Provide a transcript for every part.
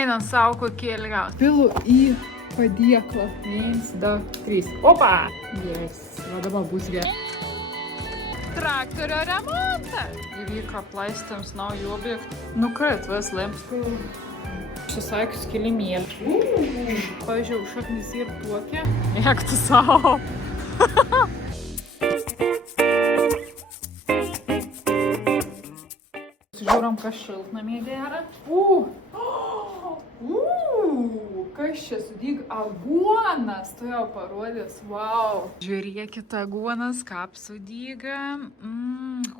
Einam savo kokie ilgiausi. Pilu į padėklą. 1, 2, 3. Opa! Yes. Va dabar bus gerai. Traktorio remontas. Įvyko plaistams naujų objektų. Nu kad, vas lemsku. Šisaikius kilimėlį. Pavyzdžiui, šaknis ir tuokė. Mėgtų savo. Žiūrom, kas šiltnamie gera. Kas čia sudyg? Aguonas, tu jau parodės, wow. Žiūrėkit, aguonas, kap sudyga.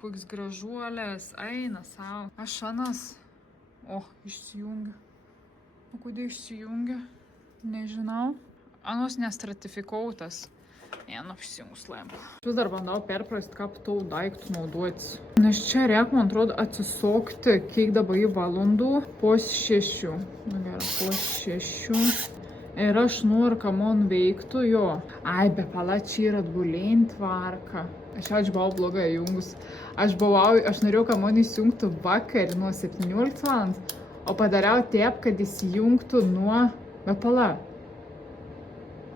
Koks gražuolės, eina savo. Ašanas. O, išsijungia. O kodėl išsijungia? Nežinau. Anos nestratifikuotas. Vienu išsijungus lempą. Vis dar bandau perprasti, kaip tau daiktų naudotis. Nes čia reikia, man atrodo, atsisokti, kiek dabar į valandų. Po 6. Nu gerai, po 6. Ir aš noriu, ką man veiktų, jo. Ai, be palačiai yra atbulėjant tvarką. Aš buvau blogai jungus. Aš norėjau, ką man įsijungtų vakar nuo 17 valandos, o padariau taip, kad įsijungtų nuo... Be pala.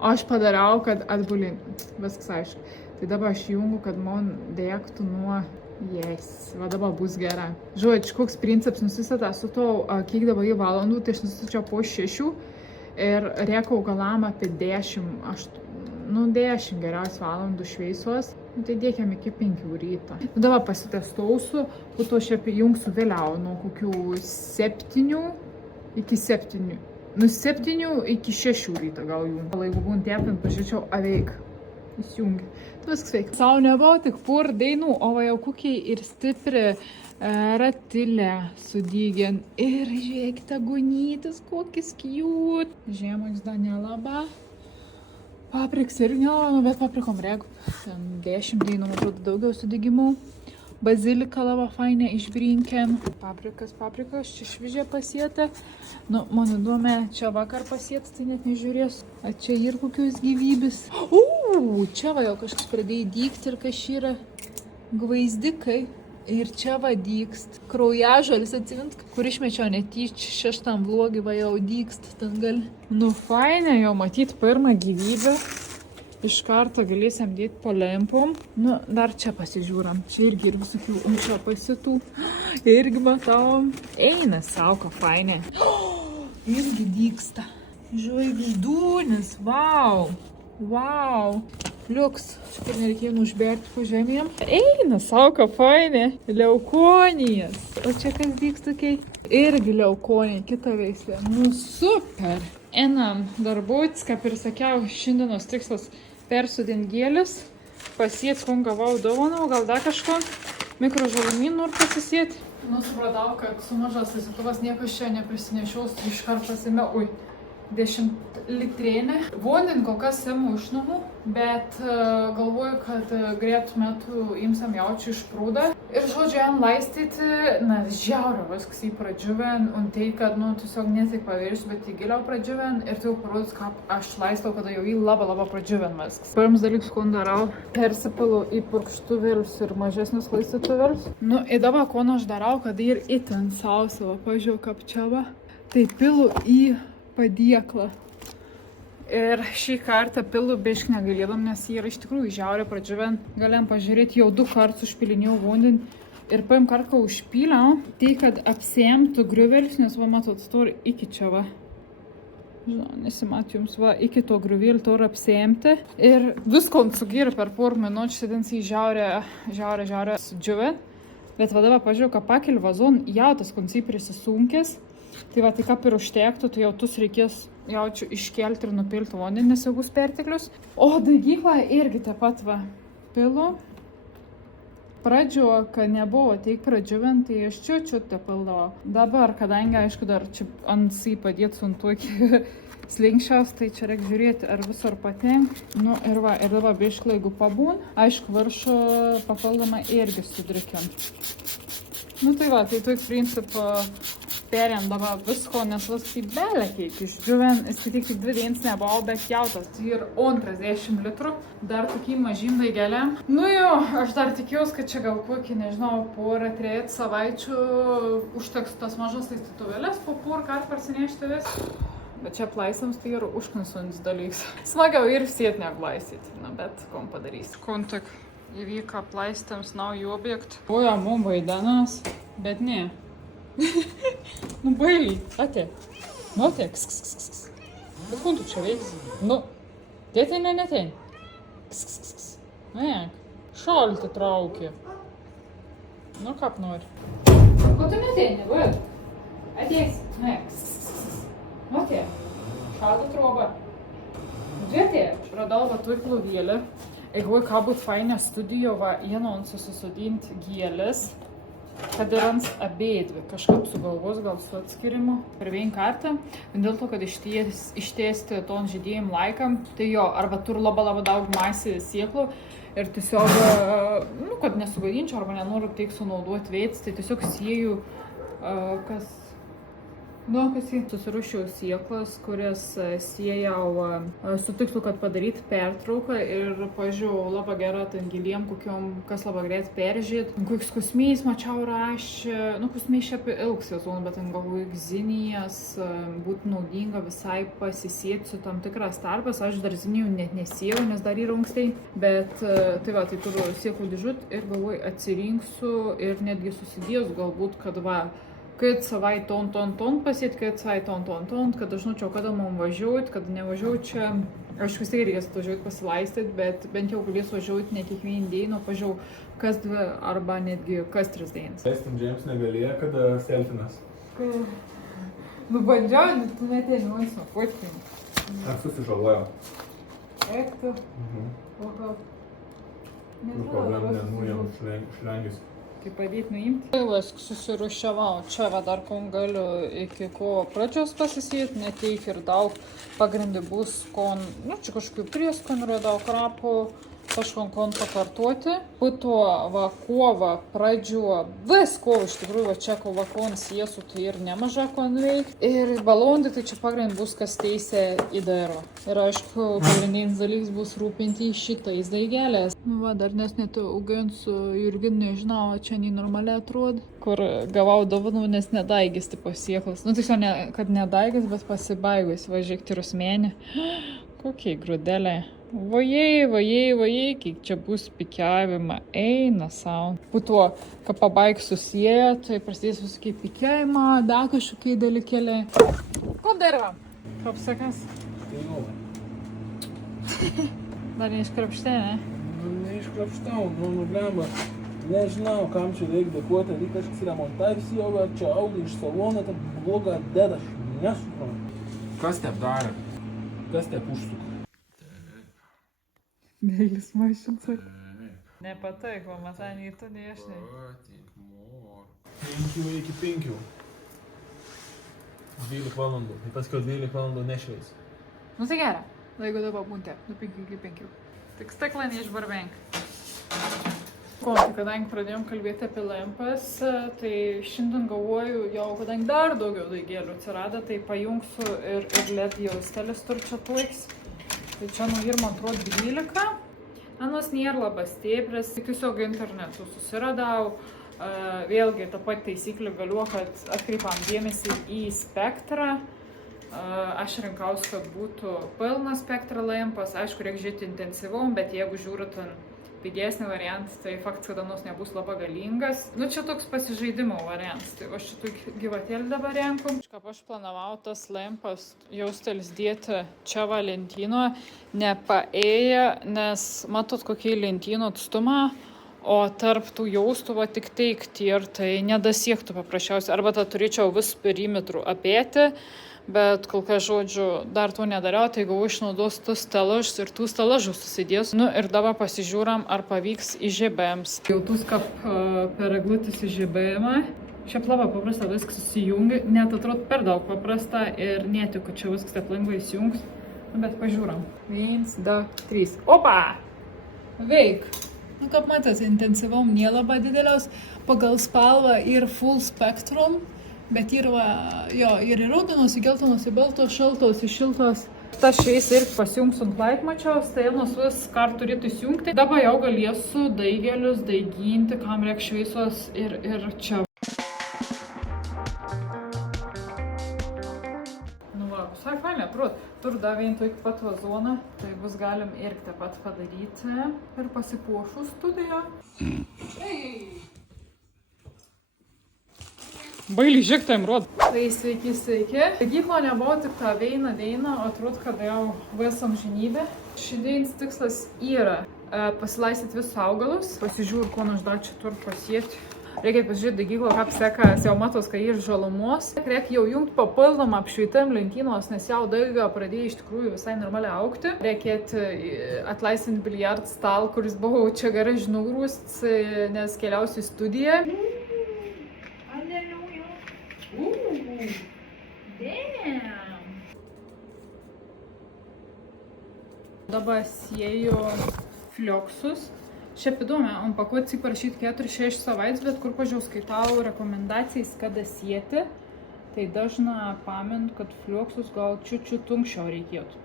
Aš padariau, kad atbulin. Viskas aišku. Tai dabar aš jungu, kad man dėktų nuo... Yes. Va dabar bus gerai. Žodžiu, koks principas nusisata su to, kiek dabar į valandų, tai aš nusistačiau po 6 ir reikau galam apie 10 geriausias valandų šviesos. Tai dėkiam iki 5 ryto. Dabar pasitestausiu, po to aš apjungsiu vėliau nuo kokių 7 iki 7. Nu 7 iki 6 ryto gal jų. Jeigu būn tepint, pažiūrėčiau, aveik. Įsijungi. Tai viskas veikia. Sau nebuvo tik pur dainų, o va jau kokiai ir stipri ratilė sudygien. Ir žiūrėkite, gonytis, kokis cute. Žiemoks dar nelaba. Papriks ir nelaba, bet paprikom regu. 10 dainų, man atrodo, daugiau sudygimų. Bazilika laba fainė išbrinkiam. Paprikas, čia šviežia pasietė. Nu, man įdomė, čia vakar pasietė, tai net nežiūrės. A čia ir kokios gyvybės. Čia va jau kažkas pradėjo dygti ir kažkai yra gvaizdikai. Ir čia va dygst. Kraujažolis, atsimint, kur išmečiau netyčia 6 vlogį va jau dygst ten gali. Nu, fainė jau matyt pirmą gyvybę. Iš karto galėsim dėti po lempom. Nu, dar čia pasižiūram. Čia irgi ir visokių čia pasitų. Irgi matau. Eina sauko fainė. Irgi dygsta. Žvaigždūnis. Wow. Liuks. Štai nereikėjo užberti po žemėm. Eina sauko fainė. Leukonijas. O čia kas dygsta tokiai? Irgi leukonija. Kita veislė. Nu, super. Einam darbuotis, kaip ir sakiau, šiandienos tikslas persudint gėlis, pasiet, ko gavau dovaną, gal dar kažko, mikrožalumynų noriu pasisieti. Nu, supratau, kad su mažas laisvituvas niekas čia neprisinešiaus, iškart pasimė, 10 litrėnė. Vandien kol kas semu iš namų, bet galvoju, kad greitų metų imsam jaučiu iš prūdą. Ir žodžiu, jam laistyti, žiaura viskas jį pradžiuven, un tai, kad, tiesiog ne tik paviršius, bet jį giliau pradžiuven ir tai jau parodys, kaip aš laistau, kada jau jį labai pradžiuven viskas. Pirmas dalykas, ko darau, persipilu į purkštuvėlius ir mažesnius laistytuvėlius. Nu, ir dabar, ko aš darau, kad ir itin sausavo, pažiūrėjau, kaip čia va, tai pilu į padėklą. Ir šį kartą pilu bišk negalėdam, nes jį yra iš tikrųjų žiauriai pradžiuven. Galim pažiūrėti, jau 2 kartus užpilinėjau vandenį. Ir paim kartą, kai užpyliau, tai kad apsiemtų griuvėlius, nes va matot, turi iki čia va. Žinau, nesimat jums, va, iki to griuvėlį turi apsiemti. Ir visko sugėriu per porą minučių, sėdins į žiauriai sudžiuven. Bet vadava pažiūrėjau, kad pakeli vazon, jau tas koncijai prisisunkęs. Tai va, tai kaip ir užtektų, tai jau tus reikės jaučiu iškelti ir nupilti vandenį, nes jau bus perteklius. O daigyklą irgi taip pat va pilu. Pradžio, kad nebuvo teik pradžiuvint, tai aš čia tepildavo. Dabar, kadangi, aišku, dar čia ant jį padėt su tokį slinkščiaus, tai čia reikia žiūrėti, ar visur patenk. Nu ir va, ir dabar bišklai, jeigu pabūn, aišku, viršų papildomą irgi sudrikiam. Nu tai va, tai toks principo perėm dabar visko, nes vis taip belė kiek išdžiuven, skaityk tik 2 dienas nebuvo, bet jautas. Ir 10 litrų, dar tokį mažym daigeliam. Nu jo, aš dar tikėjausi, kad čia gal kokį, nežinau, porą, 3 savaičių užteks tas mažas taistytuvėlės, po porą kartų parsinešti vis. Bet čia plaisams tai yra užknisunis dalykas. Smagiau ir sėt neglaisyti, na bet kom padarys. Kontak įvyka plaistams naują objektą. Oja, mum vaidanas, bet ne. Nu bailiai, ate. Nu ate, kss. Bet kun tu čia veiksi? Nu, tėtai netein. Kss. Ne, šalti traukia. Nu kap nori. Ko tu netein, vai? Ateis, ne, kss. Nu ate, šalta troba. Dėtė, radau va toj plovėlį. Jeigu ką būt fainę studijo, va, vienon susisodint gėlės, kad ir ant abėdvi, kažkaip sugalvos, gal su atskirimu per vieną kartą, dėl to, kad ištiesti ton žydėjim laikam, tai jo, arba turi labai daug masį sėklų ir tiesiog, nu, kad nesugadinčiau, arba nenoriu teik sunaudoti veids, tai tiesiog sieju, susirušiau sieklas, kurias siejau su tikslu, kad padaryti pertrauką ir pažiūrėjau labai gerą ten giliem, kokiom, kas labai greit peržiūrėt. Kokius kusmiais mačiau rašė, nu, kusmiai šiaip ilgs sezoną, bet ten galvoju, zinijas būtų naudinga visai pasisėti su tam tikras tarpas. Aš dar zinijų net nesėjau, nes dar yra anksti, bet tai va, tai turiu sieklų dėžut ir galvoju, atsirinksiu ir netgi susidėjus galbūt, kad va, kad savai ton pasėt, kad savai ton, kad aš žinočiau, kada man važiuoti, kad nevažiuoju čia. Aš vis tiek reikės važiuoti pasilaistyti, bet bent jau galėsiu važiuoti ne kiekvieną dieną, pažiūrėjau, kas 2 arba netgi kas 3 dienas. Leistam James negalėjo, kada selfinas. Nu bandžiau, bet tu netėjai, nuoismo, fotkinį. Ar susižalojo? Eik tu. O gal? Problem nenujam šlengis. Kaip padėti nuimti. Vaisk susirušiavau. Čia va dar kon galiu iki kovo pradžios pasisėti, neteik ir daug pagrindį bus kon, nu čia kažkokių prieskonių radau krapų, kažkon pakartoti. Po to va kovą pradžio, vis kovą iš tikrųjų va čia kova kon sėsų, tai ir nemaža kon veik. Ir balandį tai čia pagrindį bus kas teisė į daro. Ir aišku, pagrindinis dalykas bus rūpinti šitais daigelės. Nu va, dar nes net auginsiu Jurgin, nežinau, čia nenormaliai atrodo. Kur gavau dovanų, nes nedaigis tipo sieklas. Nu tiesiog, ne, kad nedaigis, bet pasibaigus, va žiūrėk, tirus mėnį. Kokie grūdeliai. Vajai, kiek čia bus pikiavimą, eina sau. Po to, kai pabaigs susieję, tai prasidės visokie pikiavimą, dar kažkokie dalykėliai. Ko darva? Kaip sakas? Dar neiškrapštė, ne? Neiškrapštau, nu blemba. Nežinau, kam čia reikia dėkoti, reikia kažkas remontai visi jau, ar čia auga iš salono, tai blogą dėdą, aš nesuprantu. Kas tep darė? Kas tep užsuka? Dėlis mašins. Nepataik, va, matai, nei tu, nei aš, nei. Patik, mor. 5 iki 5. 12 valandų. Ir paskui 12 valandų nešveis. Nu tai gerai, jeigu dabar būntė, nu 5 iki 5. Tik stiklą neišbarvenk. Ko, tai kadangi pradėjom kalbėti apie lempas, tai šiandien galvoju, jau kadangi dar daugiau daigėlių atsirado, tai pajungsiu ir LED jaustelis turčia tuiks. Tai čia nu ir man atrodo 12. Anas nėra labai stiprias, tiesiog internetu susiradau. Vėlgi, ta pati taisyklė galiuoja, kad atkreipam dėmesį į spektrą. Aš rinkausi, kad būtų pilnas spektra lempas. Aišku, reikia žiūrėti intensyvom, bet jeigu žiūrit pigesnį variantą, tai faktas, kad anas nebus labai galingas. Nu, čia toks pasižaidimo variantas. Tai aš čia tokį gyvatėlį dabar renku. Kaip aš planavau tas lempas jaustelis dėti čia va lentynoje, nepaėję, nes matot kokie lentyno atstumą, o tarp tų jaustų va tik teikti ir tai nedasiektų paprasčiausiai. Arba tą turėčiau vis perimetrų apėti, bet kol kas žodžiu dar to nedariau, tai gavau išnaudos tus stelažus ir tų stelažus susidės. Nu ir dabar pasižiūram, ar pavyks įžiebėjams. Jau tus kaip per eglutės įžiebėjimą. Šiaip labai paprasta, viskas susijungia, net atrodo per daug paprasta ir netikiu, kad čia viskas taip lengvai įsijungs. Bet pažiūram. 1, 2, 3. Opa! Veik! Nu, kaip matėt, intensyvom nelabai didelios, pagal spalvą ir full spectrum. Bet yra, jo, ir raudonos, ir geltonos, ir baltos, šaltos, ir šiltos. Tas šiais ir pasijungs ant laikmačiaus, tai vienos vis kartu turėtų įsijungti. Dabar jau galėsiu daigelius daiginti, kam reik šviesos ir čia. Nu va, visai fainai atrodo. Tur dar vien tokį pat vazoną, tai bus galim ir taip pat padaryti ir pasipuošų studiją. Hey! Bailį, žiūrėk, tai rod. Tai sveiki. Gyklo nebuvo tik tą veina, o atrodo, kad jau vis amžinybė. Šiandienis tikslas yra pasilaistyti visus augalus. Pasižiūrėjau, ko aš dar čia turiu pasiekti. Reikia pasižiūrėti gyklo, kaip sekas, jau matos, kad yra žalumos. Reikia jau jungti papildomą apšvietim lentynos, nes jau daiga pradėjo iš tikrųjų visai normaliai augti. Reikėtų atlaistinti biliard stalą, kuris buvo čia gerai žnugrūst, nes keliausiu į studiją. Dabar sieju flioksus. Šiaip įdomi, ant pakuotės parašyti 4-6 savaites, bet kur pažiūrėjau skaitau rekomendacijas, kada sieti, tai dažna pamint, kad flioksus gal čiut anksčiau reikėtų.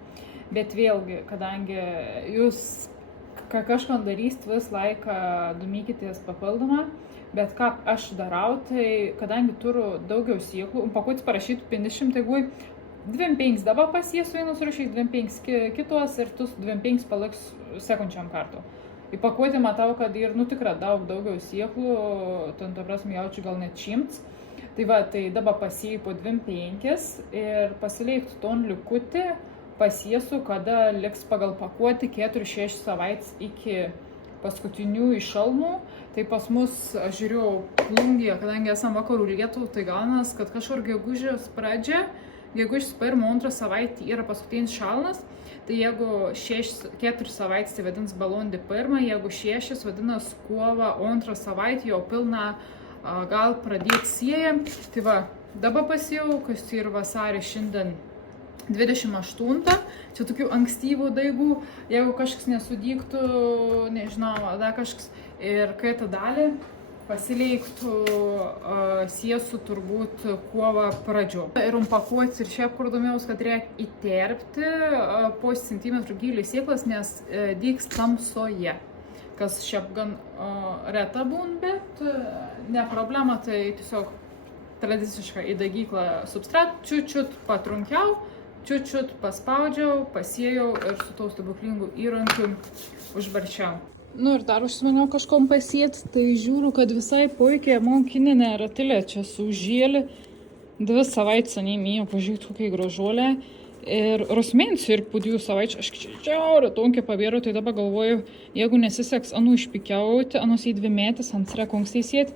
Bet vėlgi, kadangi jūs kažką darysit, vis laiką domykitės papildomą, bet ką aš darau, tai kadangi turiu daugiau sėklų, ant pakuotės parašyti 500, tai gui 2-5 dabar pasiesiu vienus rašyti, 2-5 kitos ir tus 2-5 paliks sekunčiam kartu. Įpakuoti matau, kad ir tikrai daugiau sėklų, ten to prasme jaučiu gal net 100. Tai va, tai dabar pasieju po 2-5 ir pasileiktų ton likutį, pasiesiu, kada liks pagal pakuoti 4-6 savaites iki paskutinių iššalmų. Tai pas mus, aš žiūriu, plungėje, kadangi esam vakarų Lietuvų, tai gaunas, kad kažkur gegužės pradžia, gegužės 1-2 savaitę yra paskutinis šalnas. Tai jeigu 4 savaitės, tai vadins balandį 1, jeigu 6, vadinas kovo 2 savaitę jau pilna gal pradėti siejam. Tai va, dabar pasijau, kas ir vasarį šiandien 28, čia tokių ankstyvų daigų, jeigu kažkas nesudygtų, nežinau, dar kažkas, ir kai tą dalį pasileiktų siesų turbūt kovo pradžio. Ir pakuoti ir šiaip kur domėjaus, kad reikia įterpti po centimetrų gylį sėklas, nes dygs tamsoje. Kas šiaip gan reta būn, bet ne problema, tai tiesiog tradiciškai į dagyklą substrat, čiut patrunkiau, čiut paspaudžiau, pasiejau ir su tau stebuklingu įrankiu užbarčiau. Nu ir dar užsimaniau kažkom pasieti, tai žiūriu, kad visai puikiai monkininė ratilė čia sužėlė. 2 savaitės anėmėjo, pažiūrėt, kokia gražuolė. Ir rosmensiu ir po 2 savaičių, aš čia retonkė pabėriau, tai dabar galvoju, jeigu nesiseks anų išpikiauti, anus į 2 metais, ant rekonkstai sėti,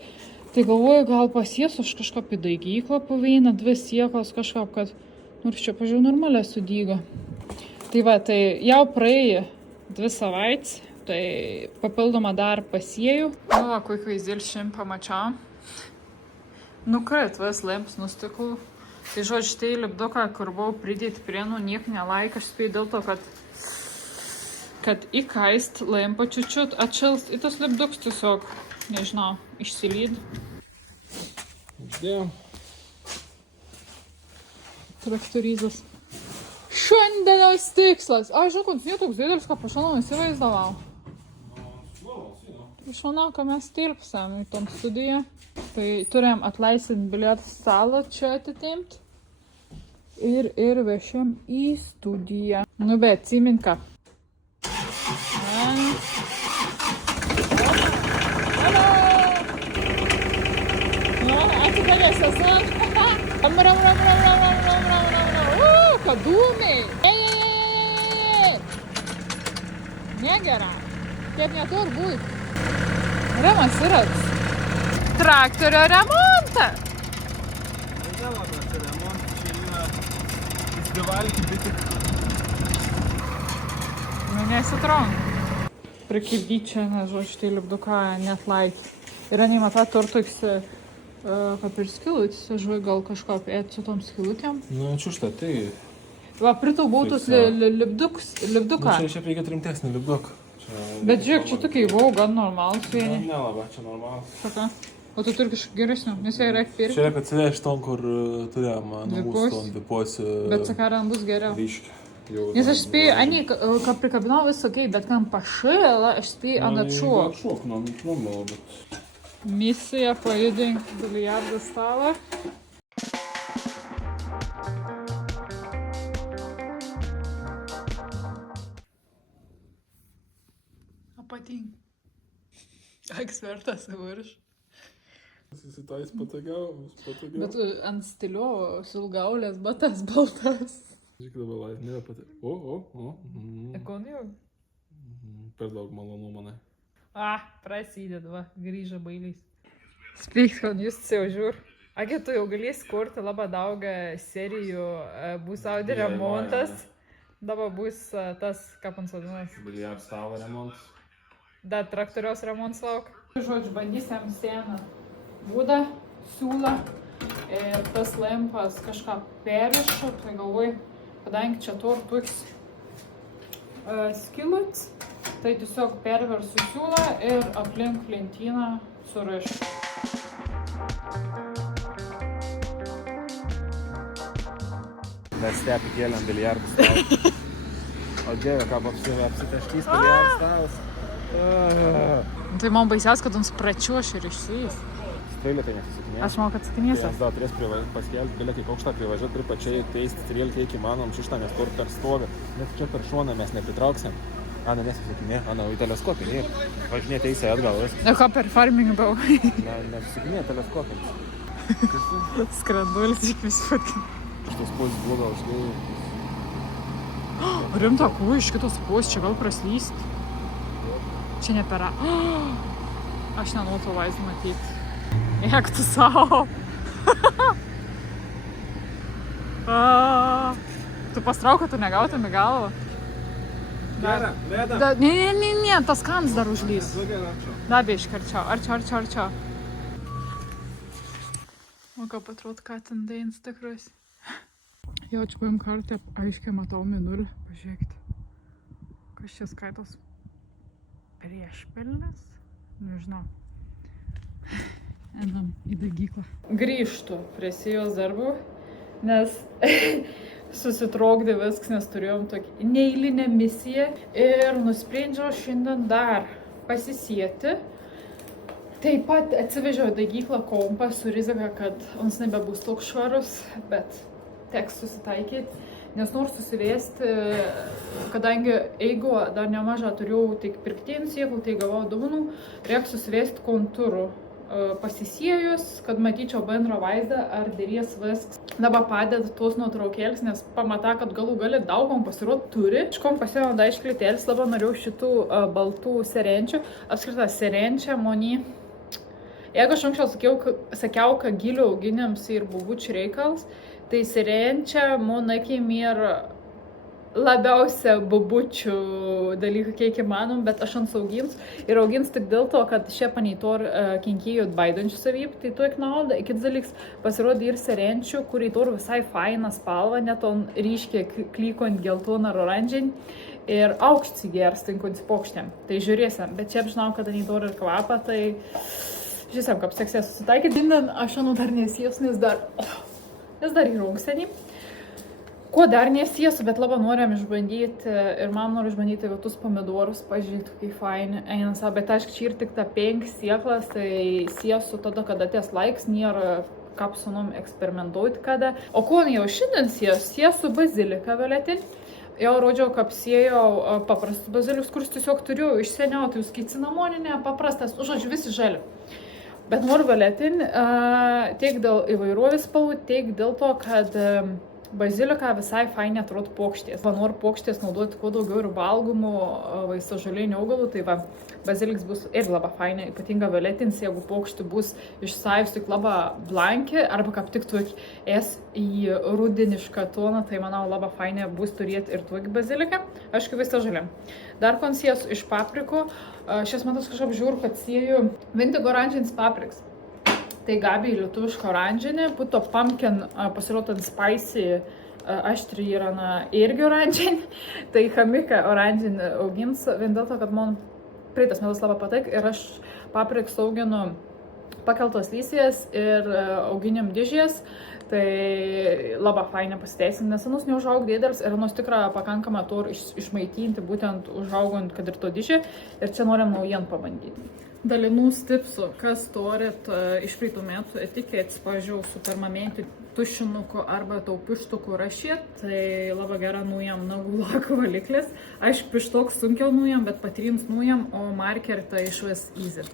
tai galvoju, gal pasiesiu aš kažką į daigyklą paveiną, 2 siekos kažką, kad nors čia pažiūrėjau normaliai sudygo. Tai va, tai jau praėjo 2 savaitės. Tai papildomą dar pasieju. Nu, va, kokį vaizdėlį šiandien pamačiau. Nukrit vis lemps nustiklų. Tai žodžiu, tai lipduką, kur buvau pridėti prie, niek nelaik, aš spėjau dėl to, kad įkaist lempą čiut atšils. Ir tas lipduks tiesiog, nežinau, išsilyd. Uždėjom. Traktorizas. Šiandienos tikslas. Aš žinau, kad jis netoks didelis, ką pašanom įsivaizdavau. Aš manau, kad mes tilpsam į tom studiją. Tai turėjom atlaistinti biliard stalą čia atitimti. Ir vešiam į studiją. Nu, bet atsimint ką. Halo! Nu, atsigalės esu. Ram. Kad dūmiai. Negera. Taip netur būt. Remas yra. Traktorio remontą. Nežinau, remontas čia yra įsivalgyti bitik. Nu, nesitron. Prikibdyčia, nežinau, tai lipduką net laikį. Ir animata tortoks, kaip ir skilutės, aš gal kažką apėti su tom skilutėm. Nu, čiūšta, tai... Va, pritau būtus lipduką. Nu, čia šiaip reikia rimtesnį lipduką. Bet žiūrėk, čia tokiai buvau gan normalus vieni. Nelaba, čia normalus. Saka. O tu turi kažkaip geresnio, nes jie reikia pirkti. Čia reikia atsivežti ton, kur turėjom namus, ton vipuosi. Bet sakaran bus geriau. Ryški. Nes aš spėjau, Ani, kad prikabinau visą okei, bet kam pašėlą, aš spėjau ant atšuo. Atšuok, nu, bet... Misija pajudinti biliardo stalą. Apatingi. Ekspertas į virš. Susitais patogiau. Bet ant stiliu sulgaulės batas baltas. Žiūrėk dabar laif, nepatė. O. Ekon jau? Per daug malonu manai. Prasideda, grįžo bailys. Speak, kad jūs jau žiūr. Agi, tu jau galėsi kurti labai daug serijų, bus Audi remontas. Dabar bus tas, kaip man sodinas. Biliard stalo remontas. Dar traktorios remontas lauk. Žodžiu, bandysim sieną. Būdą, siūlą ir tas lempas kažką perišu, tai galvoju, kadangi čia toks skiluts, tai tiesiog perversiu siūlą ir aplink lentyną surišu. Mes stepį kėlėm biliardų stalą. O dieve, ką apsitaškys biliardų stalas. Tai man baisiausia, kad mums pračiuoš ir išsijys. Strėlė tai nesusikinės. Aš manau, kad sukinėsi. Nes dar turės paskelbti bilę, kai kokštą privažiuoti, turi pačiai teisti strėlį, kiek įmanom, šištą, nes kur per stovi. Net čia per šoną mes nepritrauksim. Ana nesusikinė, Ana į teleskopį, važinė teisė atgal. Ir ką per farming daug? Nesusikinė teleskopį. Skrandulis tik visi fatkin. Šitas pusės bloga uždėjai. Rimta, kuo iš kitos pusės, čia gal praslyst. Čia nepera. Aš nenau to vaizdą matyti. Eik tu savo. Tu pastrauk, kad tu negautum į galvą. Gera, veda. Ne, tas kams dar užlys. Da, biškai, arčiau. O ką patrot, ką ten dains tikras. Jo, čia paim kartą aiškiai matau minulį. Pažiūrėkite. Kas čia skaitos? Priešpilnis? Nežinau. Einam į dagyklą. Grįžtu prie sijos darbų, nes susitraukdė viskas, nes turėjom tokį neeilinę misiją ir nusprendžiau šiandien dar pasisieti. Taip pat atsivežiau į dagyklą kompą su rizika, kad ons nebebus toks švarus, bet teks susitaikyti. Nes noriu susivesti, kadangi eigo dar nemažą turėjau tik pirktinių sėklų, tai gavau dovanų, reikia susivesti kontūrų pasisiejus, kad matyčiau bendrą vaizdą, ar dėries viskas. Dabar padeda tos nuotraukėlis, nes pamata, kad galų gali daugom pasirodų turi. Iškom pasiėmau daišklėtėlis, labai norėjau šitų baltų serenčių. Apskritai, serenčia, moni. Jeigu aš anksčiau sakiau, kad gilių auginiams ir bubučių reikals, tai serenčia, monakim ir labiausia bubučių dalykų, kiek įmanom, bet aš ant augins. Ir augins tik dėl to, kad šie panitor kenkėjų baidančių savyb, tai tuo nauda. Kitas dalykas, pasirodė ir serenčių, kurį tur visai faina spalva, net on ryškiai klykont geltoną ar oranžinį. Ir aukščiai gerstinkont pokštėm. Tai žiūrėsim, bet čia žinau, kad anitor ir kvapą, tai žiūrėsim, kaip seksės susitaikyti. Šiandien aš dar nesijęs, nes dar į rungsenį. Ko dar nesijęs, bet labai norim išbandyti ir man noriu išbandyti visus pomidorus, pažiūrėti, kaip faini eina savo, bet aišku, čia ir tik ta 5 sieklas, tai siesu tada, kada ties laiks, nėra kaip su nom eksperimentuoti kada. O ko jau šiandien siesu baziliką violetinį. Jau rodžiau, kaip siejau paprastus bazilikus, kurus tiesiog turiu iš seniau, tai jūs cinamoninė, paprastas, žodžiu, visi žali. Bet noriu violetinį tiek dėl įvairovės spalvų, tiek dėl to, kad bazilika visai fainai atrodo pokštės. Noriu pokštės naudoti kuo daugiau ir valgomų vaistažolinių augalų, tai va, baziliks bus ir labai fainai, ypatinga violetinis, jeigu pokštė bus išsajus tik labai blanki, arba kaip tik tuok es į rudenišką toną, tai manau labai fainai bus turėti ir tuok baziliką, aišku, vaistažolėm. Dar konsijęs iš paprikų, šias metus kažkaip žiūriu, kad sieju vintig oranžinis papriks. Tai gabi lietuvišką oranžinį, puto pumpkin pasirodo spicy aštri yra irgi oranžinį, tai chamiką oranžinį augins, vien dėl to, kad man praeitas metus labai patik ir aš papriks auginu pakeltos lysvės ir auginiam dėžės. Tai labai fainai pasiteisinti, nes anus neužaug didelis ir anus tikrai pakankamai to išmaitinti, būtent užaugant, kad ir to dėžė. Ir čia norim naujien pabandyti. Dalinų tipsų, kas turit iš praeitų metų etikets, pavyzdžiui, su permanentiniu tušinuku arba taupištuku rašyt, tai labai gera naujam nagų lako valiklis. Aišku, pištoks sunkiau naujam, bet patrims naujam, o marker tai išvis easy.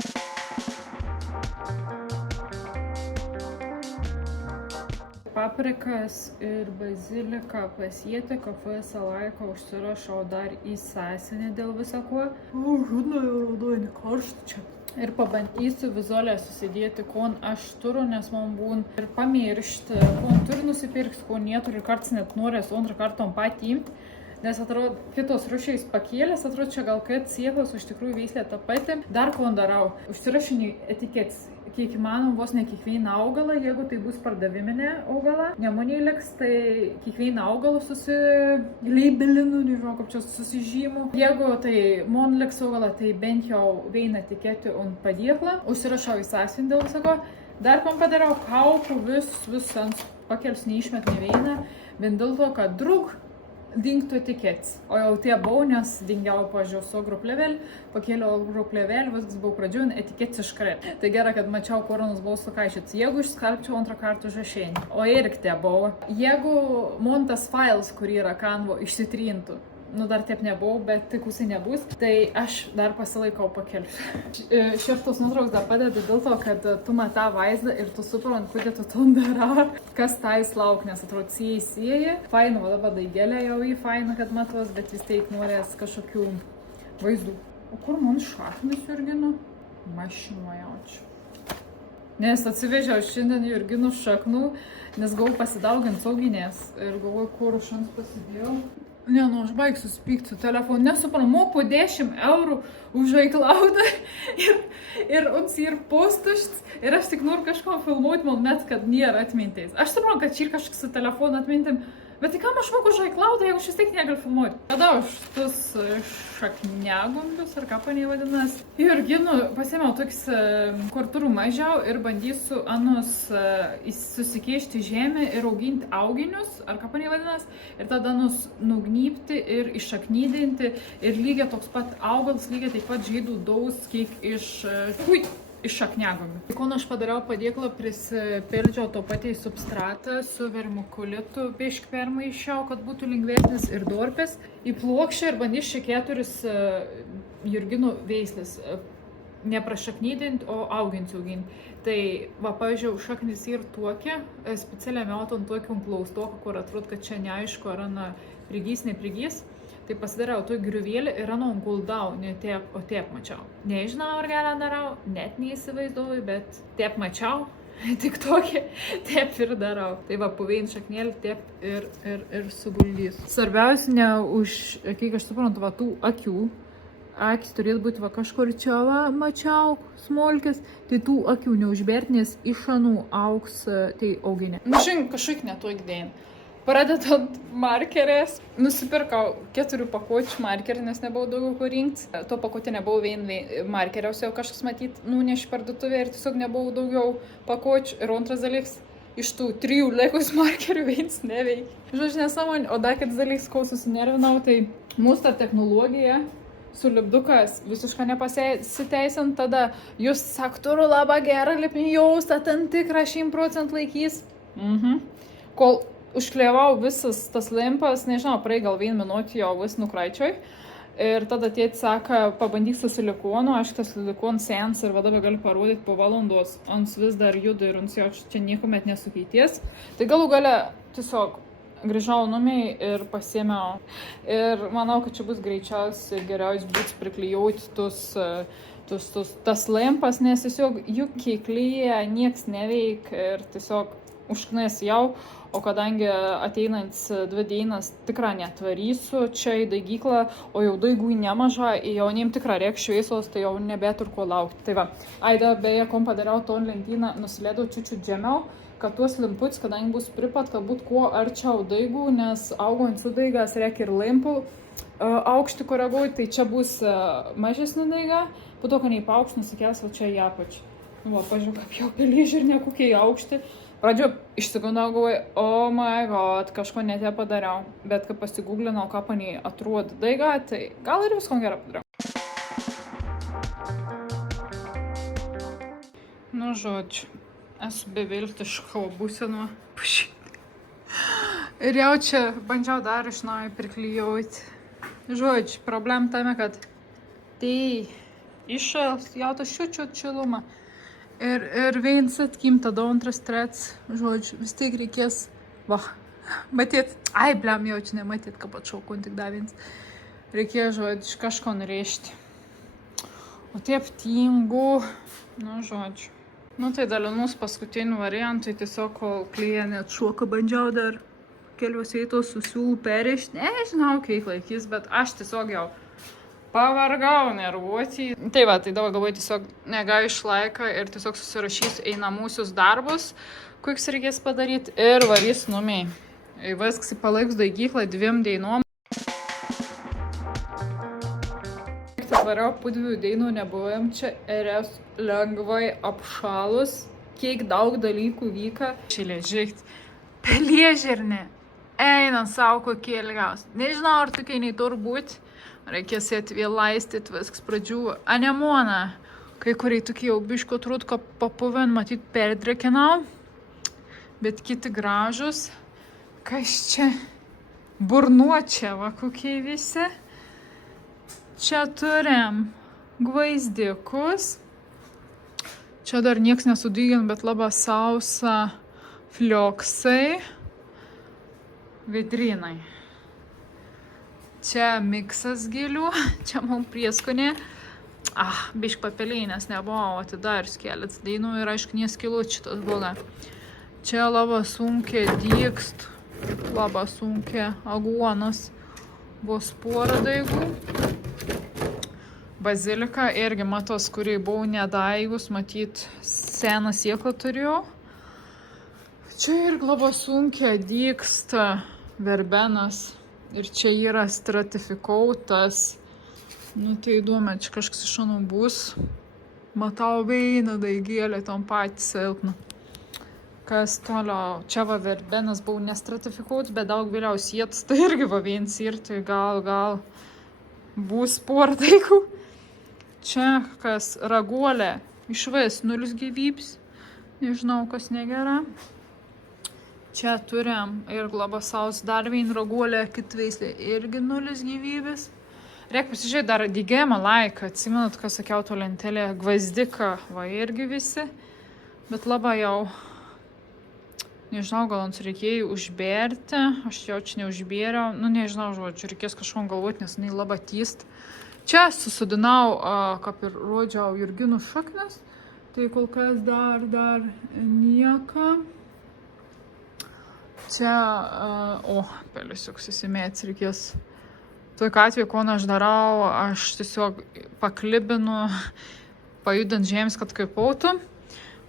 Paprikas ir baziliką pasėti, kafesą laiką užsirašau dar į sąsienį dėl visako. Žudna jau raudoni, karšta čia. Ir pabandysiu vizualiai susidėti, kon aš turiu, nes man būn ir pamiršti, kon turiu nusipirks, kon neturiu, kartais net norės antrą kartą patį imti. Nes atrodo, kitos rušiais pakėlės, atrodo, čia gal kad sieklos, iš tikrųjų veislė tą patį. Dar ko darau, užsirašinį etikets, kiek įmanom, vos ne kiekvieną augalą, jeigu tai bus pardaviminė augalą. Nemonė liks, tai kiekvieną augalą susileibelinu, nežinau, kaip čia susižymu. Jeigu tai mon liks augalą, tai bent jau vieną etiketį ant padėklą. Užsirašau į sąsienį dėl visako. Dar kom padariau kaupų, vis ant pakels neišmet ne vieną, vien dėl to, kad drug dingtų etikets. O jau tie buvau, nes dingiau, pažiūrėjau, su gruplėvel, pakėliau gruplėvel, viskas buvo pradžiūn, etikets iškart. Tai gera, kad mačiau, koronus buvau sukaišyts. Jeigu išskalbčiau antrą kartą užrašinį, o ir tie buvo. Jeigu man tas files, kur yra Canva, išsitrintų, dar taip nebuvau, bet tikusi nebus, tai aš dar pasilaikau pakelsiu. Šitos nuotrauks dar padeda dėl to, kad tu matai vaizdą ir tu suprant, kodėl tu to darai, kas tais lauk, nes atrodo sieja. Faina, va dabar daigelė jau į faina, kad matos, bet vis tiek norės kažkokių vaizdų. O kur man šaknis Jurgino? Mašinuojaučiu. Nes atsivežiau šiandien Jurginų šaknų, nes gavau pasidauginti sauginės ir galvoju, kur šans pasidėjau. Ne, aš baigsiu spykti su telefonu, nesuprantu, po 10 eurų už iCloudą ir uns ir postušts ir aš tik noriu kažko filmuoti, man net, kad nėra atmintis. Aš suprantu, kad čia ir kažkas su telefonu atmintim, bet tai kam aš moku už iCloudą, jeigu šis tiek negaliu filmuoti. Tada už tus šakniagumbius, ar ką panė vadinas. Jurginų pasėmiau toks, kur turiu mažiau ir bandysiu anus susikeišti žemę ir auginti auginius, ar ką panė vadinas. Ir tada anus nugnypti ir iššaknydinti ir lygiai toks pat augalas, lygiai taip pat žydų daus, kiek iš šakniagumbių. Kol aš padariau padėklą, prisipildžiau to patį substratą su vermikulitu, bišk permaišiau, kad būtų lengvesnis ir dorpės. Į plokščią ir bandysiu 4 Jurginų veislis. Neprašaknydinti, o auginti. Tai, va, pavyzdžiui, šaknis ir tokia, specialiai metu ant tokių plaustoką, kur atrodo, kad čia neaišku, ar ana prigys, neprigys. Tai pasidariau toj griuvėlį ir ant guldau, ne tiep, o tiep mačiau. Nežinau, ar gerą darau, net neįsivaizduoju, bet tiep mačiau, tik tokį tiep ir darau. Tai va, puvein šaknėlį tiep ir suguldys. Svarbiausia, ne už, kiek aš suprantu, va, tų akių. Akis turėtų būti va kažkur čia, va, mačiau, smolkės, tai tų akių neužbėrt, nes iš anų augs tai auginė. Šiandien kažkaip netu įgdėjim. Pradedant markerės, nusipirkau 4 pakuočių markerį, nes nebuvo daugiau ko rinkti. To pakutė nebuvo vien markeriaus, jau kažkas matyt nuneš parduotuvę ir tiesiog nebuvo daugiau pakuočių. Ir antras dalykas, iš tų 3 likus markerių viens neveikia. Žodžiu, nesąmonė, o dar kitas dalykas, ko susinervinau, tai mūsų ta technologija su lipdukas visiškai nepasiteisint, tada jūs saktūrų labai gerą lipnį jaustą, tam tikrą 100% laikys. Kol užklievau visas tas limpas, nežinau, praei gal 1 minutį jau vis nukraičioj. Ir tada tėti sako, pabandyk su silikonu, aš tas silikon sens ir vadovė gali parodyti po valandos. Ans vis dar juda ir ans jo čia niekuomet nesukeities. Tai galų gale tiesiog grįžau numiai ir pasėmiau. Ir manau, kad čia bus greičiausiai geriausiai būtų priklijuoti tas limpas, nes tiesiog juk kiklyje nieks neveik ir tiesiog užknės jau. O kadangi ateinants 2 dienas tikrai netvarysiu čia į daigyklą, o jau daigų nemaža, jaunim tikrai reik šviesos, tai jau nebetur ko laukti. Tai va, Aida beje, kom padariau ton lentyną, nusileidau čiučiut žemiau, kad tuos limputs, kadangi bus pripat, kad būt kuo arčiau daigų, nes augant su daigas reik ir limpų aukštį koreguoti, tai čia bus mažesnė daiga, po to, kai neįpauks, nusikels va čia į apačią. Va, pažiūrėjau, kaip jau pelyžirnė kokie aukšti. Pradžio išsigandau, galvoju, oh my god, kažko netie padariau. Bet kai pasigūglinau, ką paniai atrodo daiga, tai gal ir visko gerai padariau. Nu, žodžiu, esu beviltiško būseno. Ir jau čia bandžiau dar iš naujo priklijauti. Žodžiu, problem tame, kad tai iššals, jau tas šiučiut šilumą. Ir viens atkim, tada antras, trets, žodžiu, vis tiek reikės, va, matyt, blem, jau čia nematyt, kad atšaukau, tik davins. Reikėjo, žodžiu, kažko norėžti. O taip tingu, nu, žodžiu. Nu, tai dalinus paskutinių variantų, tiesiog, kol klėja net šoką bandžiau dar kelios vietos su siūlų perėšti. Nežinau, kiek laikys, bet aš tiesiog jau pavargau nervuoti. Tai va, tai dabar galvoju, tiesiog negaiš laiką ir tiesiog susirašysiu einamūsius darbus, kokius reikės padaryti ir varys numiai. Viskas palaiks daigyklą 2 dienom. Atvariau po 2 dienų nebuvom čia ir esu lengvai apšalus, kiek daug dalykų vyka. Šilė, žiūrėkit, Pelėžirnė, einant savo kokie ilgiausi. Nežinau, ar tokie nei turbūt. Reikės vėl laistyti viskas pradžių. Anemona, kai kuriai tokie jau biško trūtko papuvien, matyt, perdrekinau. Bet kiti gražus. Kas čia? Burnuočia, va kokie visi. Čia turim gvaizdikus. Čia dar nieks nesudygin, bet labai sausa flioksai. Vidrinai. Čia miksas gėlių, čia mums prieskonė. Bišk papelėnės nebuvo atidarius keletą dienų ir aišku neskilut šitas bloga. Čia labai sunkiai dykst, labai sunkiai aguonas, bus porą daigų. Bazilika irgi matos, kurį buvau nedaigus, matyt, seną sieklą turėjau. Čia irgi labai sunkiai dyksta verbenas. Ir čia yra stratifikautas. Nu tai įdomu, čia kažkas iš šonų bus. Matau vieną daigėlę, tom patys silpna. Kas toliau? Čia va verbenas buvo nestratifikuotas, bet daug vėliau sietas. Tai irgi va viens ir tai gal bus porą daigų. Čia kas raguolė. Išvis 0 gyvybės. Nežinau, kas negera. Čia turim ir glabasaus dar vien raguolę, kitveislė irgi 0 gyvybės. Reik pasižiūrėti dar dygėjimą laiką. Atsimenat, ką sakiau to lentelė, gvazdika, va irgi visi. Bet labai jau, nežinau, gal ant reikėjo užbėrti. Aš jau čia neužbėriau. Nu, nežinau, žodžiu, reikės kažkom galvoti, nes jinai labai tyst. Čia susodinau, kaip ir rodžiau, jurginų šaknes. Tai kol kas dar nieko. Čia, pelėsiuks įsimėts reikės. Tuo atveju, ko aš darau, aš tiesiog paklibinu, pajudant žemės, kad kaipautų.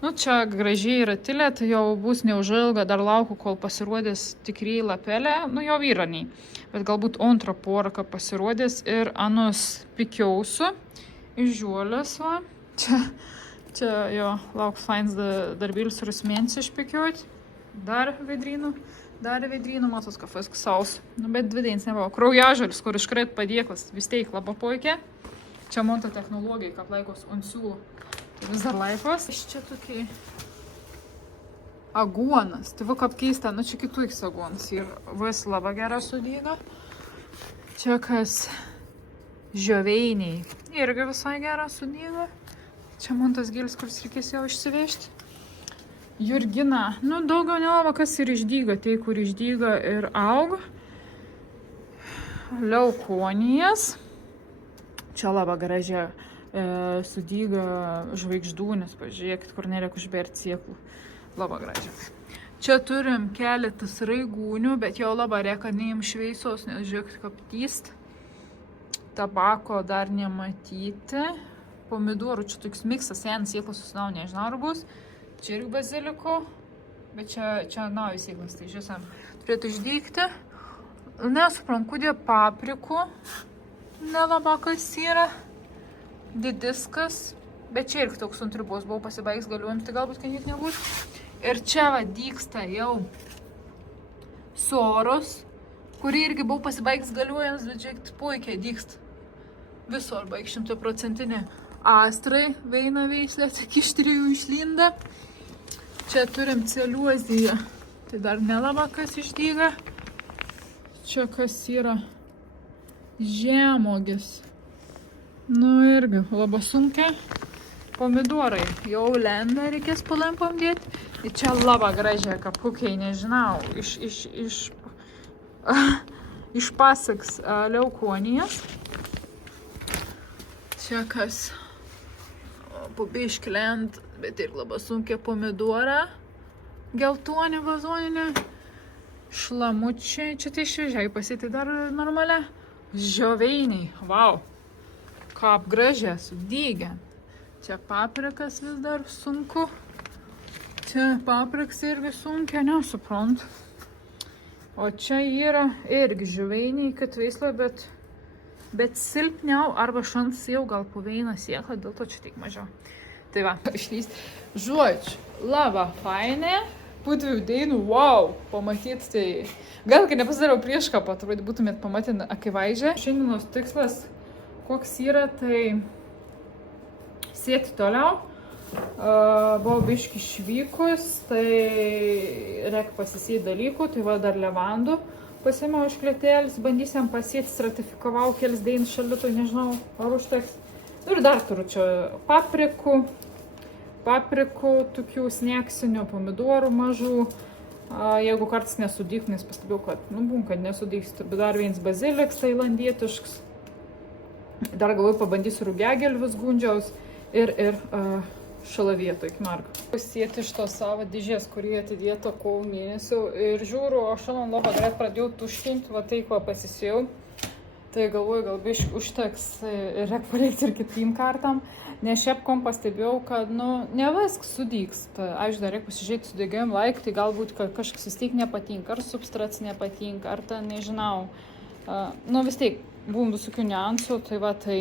Nu, čia gražiai yra tilė, tai jau bus neužilga, dar lauku, kol pasirodės tikrai lapelė. Nu, jau yra nei. Bet galbūt antrą porą, kad pasirodės ir anus pikiausiu. Išžiuolės, va. Čia jo, lauk fains darbėlis ir mėnesį išpikiuoti. Dar vedrynų, matos, kad viskas saus. Nu, bet 2 dienas nebuvo. Kraujažalis, kur iškreit padėklas, vis teik labai puikia. Čia monta technologija, kad laikos ant siūlų. Tai vis dar laikos. Čia tokie aguonas. Tai va kaip keista, nu čia kitų aguonas. Ir vis labai gera sudyga. Čia kas žioveiniai. Irgi visai gera sudyga. Čia montas gėlis, kuris reikės jau išsivežti. Jurgina, nu daugiau nelaba, kas ir išdyga, tai kur išdyga ir auga. Leukonijas. Čia labai gražia sudyga žvaigždūnės, pažiūrėkit, kur nereikia užbėrti sieklų. Labai gražia. Čia turim keletas raigūnių, bet jau labai reikia neim šveisos, nes žiūrėkit, kaip tyst. Tabako dar nematyti. Pomidorų, čia toks miksas, senas sieklas susidau, nežinau, ar bus. Čia irgi baziliko, bet čia naujas sieklas, tai žiūrėsim, turėtų išdygti. Nesuprantu, kodėl paprikų nelabai kas yra. Didiskas, bet čia irgi toks ant ribos buvau pasibaigs galiuojant, tai galbūt kiek nebus. Ir čia va dyksta jau Soros, kurį irgi buvau pasibaigs galiuojant, bet žiūrėkit, puikiai dyksta. Visur baig 100%. Astrai, veina veislė, tik iš 3 išlinda. Čia turim celiuoziją, tai dar nelaba kas išdyga. Čia kas yra žemogis. Nu irgi labai sunkia. Pomidorai jau lenda, reikės po lempom dėti. Ir čia labai gražiai kapukiai, nežinau, iš pasaks leukonijas. Čia kas po biškį lent, bet ir labai sunkia pomidora. Geltonė vazoninė. Šlamučiai, čia tai šviežiai pasėti dar normalia. Žioveiniai, wow. Ką apgražė, sudygę. Čia paprikas vis dar sunku. Čia paprikas irgi sunkia, nesuprant. O čia yra irgi žioveiniai, kad veislė, bet silpniau arba šans jau gal puveina sėkla, dėl to čia tik mažiau. Tai va, išlyst. Žodžiu, labai fainė. Po 2 dainų, wow, pamatyti tai. Gal, kai nepasidariau prieš ką, paturbūt būtumėt pamatyti akivaizdžiai. Šiandienos tikslas, koks yra, tai sėti toliau. Buvau biškį išvykus, tai reikia pasisėti dalykų, tai va dar levandų pasėmiau iš klėtėlis, bandysiam pasėti, stratifikavau kelis dainus šaldytoj, nežinau, ar užteks. Ir dar turiu čia paprikų, tokių snieksinių, pomidorų mažų. Jeigu kartais nesudyk, nes pastebėjau, kad, kad nesudyksta, bet dar vienas baziliks tailandietišks. Dar galvoju pabandysiu rugiagėlius gundžiaus ir šalavietą iki margo. Pasieti iš to savo dėžės, kurį atidėto kovo mėnesio ir žiūriu, aš šiandien labai greit pradėjau tuštinti, va tai, ko pasisėjau. Tai galvoju, gal biškai užteks ir reikia palikti ir kitiem kartam. Nes šiaip kom pastebėjau, kad, ne viskas sudygsta. Aš dar reikia pasižiūrėti sudėgėjom laiką, tai galbūt kažkas vis tiek nepatinka, ar substrats nepatinka, ar ten nežinau. Vis tiek, buvom visokių niuansų, tai va, tai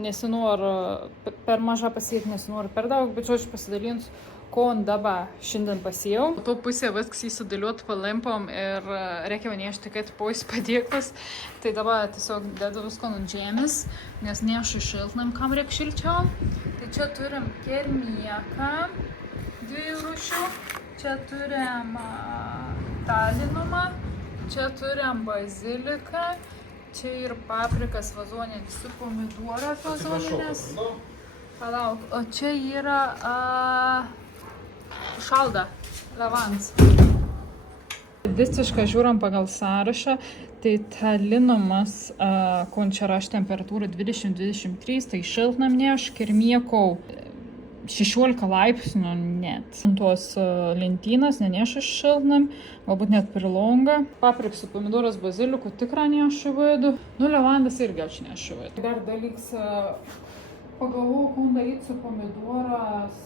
nesinori per mažą pasėti, nesinori per daug, bet žodžiu pasidalinsiu, ko dabar šiandien pasėjau. Po to pusė viskas įsidėliuot palempom ir reikia nešti, kad pois padėktas. Tai dabar tiesiog dedu visko ant žemės, nes nešu šiltnam, kam reikia šilčiau. Tai čia turim kermieką 2 rūšių, čia turim talinumą, čia turim baziliką, čia ir paprikas vazoninė, visi pomidorą vazoninės. Palauk, o čia yra šalda, lavans. Visiškai žiūram pagal sąrašą, tai talinumas, kon čia raš temperatūra 20-23, tai šiltnam neš, kermiekau 16 laipsnių net. Tos lentynas neneša šiltnam, galbūt net per longą. Papriksų, pomidoras, bazilikų tikrą nešu vėdu. Levandas irgi aš nešu vėdu. Dar dalyks, pagalvojau, ko daryti su pomidoras,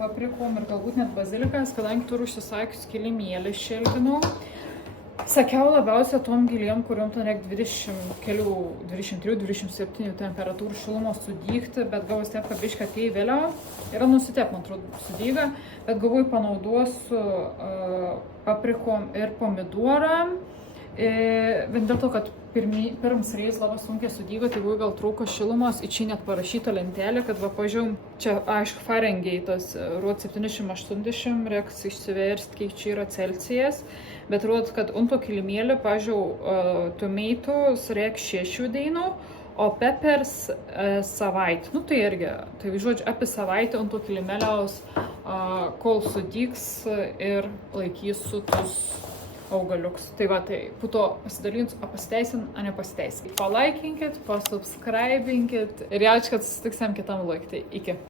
paprikom ir galbūt net bazilikas, kadangi turiu užsisakius kilimėlį šiltinau. Sakiau labiausia tom giliem, kuriuom ten reikia 23-27 temperatūrų šilumos sudygti, bet galvos taip, kad biškai atėjai vėliau. Yra nusitep, man atrodo, sudyga, bet galvoju panaudosiu paprikom ir pomidorą. Vien dėl to, kad pirms reis labai sunkiai sudygo, tai buvo gal trūko šilumos, į čia net parašyta lentelė, kad va pažiūrėjom, čia aišku Fahrenheitas, ruot 70-80, reiks išsiversti, kiek čia yra Celsijas, bet ruot, kad ant to kilimėlio, pažiūrėjau, tomatoes reiks 6 dainų, o peppers savaitę. Tai irgi, tai žodžiu, apie savaitę ant to kilimėliaus, kol sudygs ir laikysiu tus augaliuks. Tai va, tai po to pasidalinsiu, pasiteisin, ar nepasiteisin. Palaikinkit, pasubscribinkit ir jaučiu, kad susitiksime kitam laikui. Tai iki.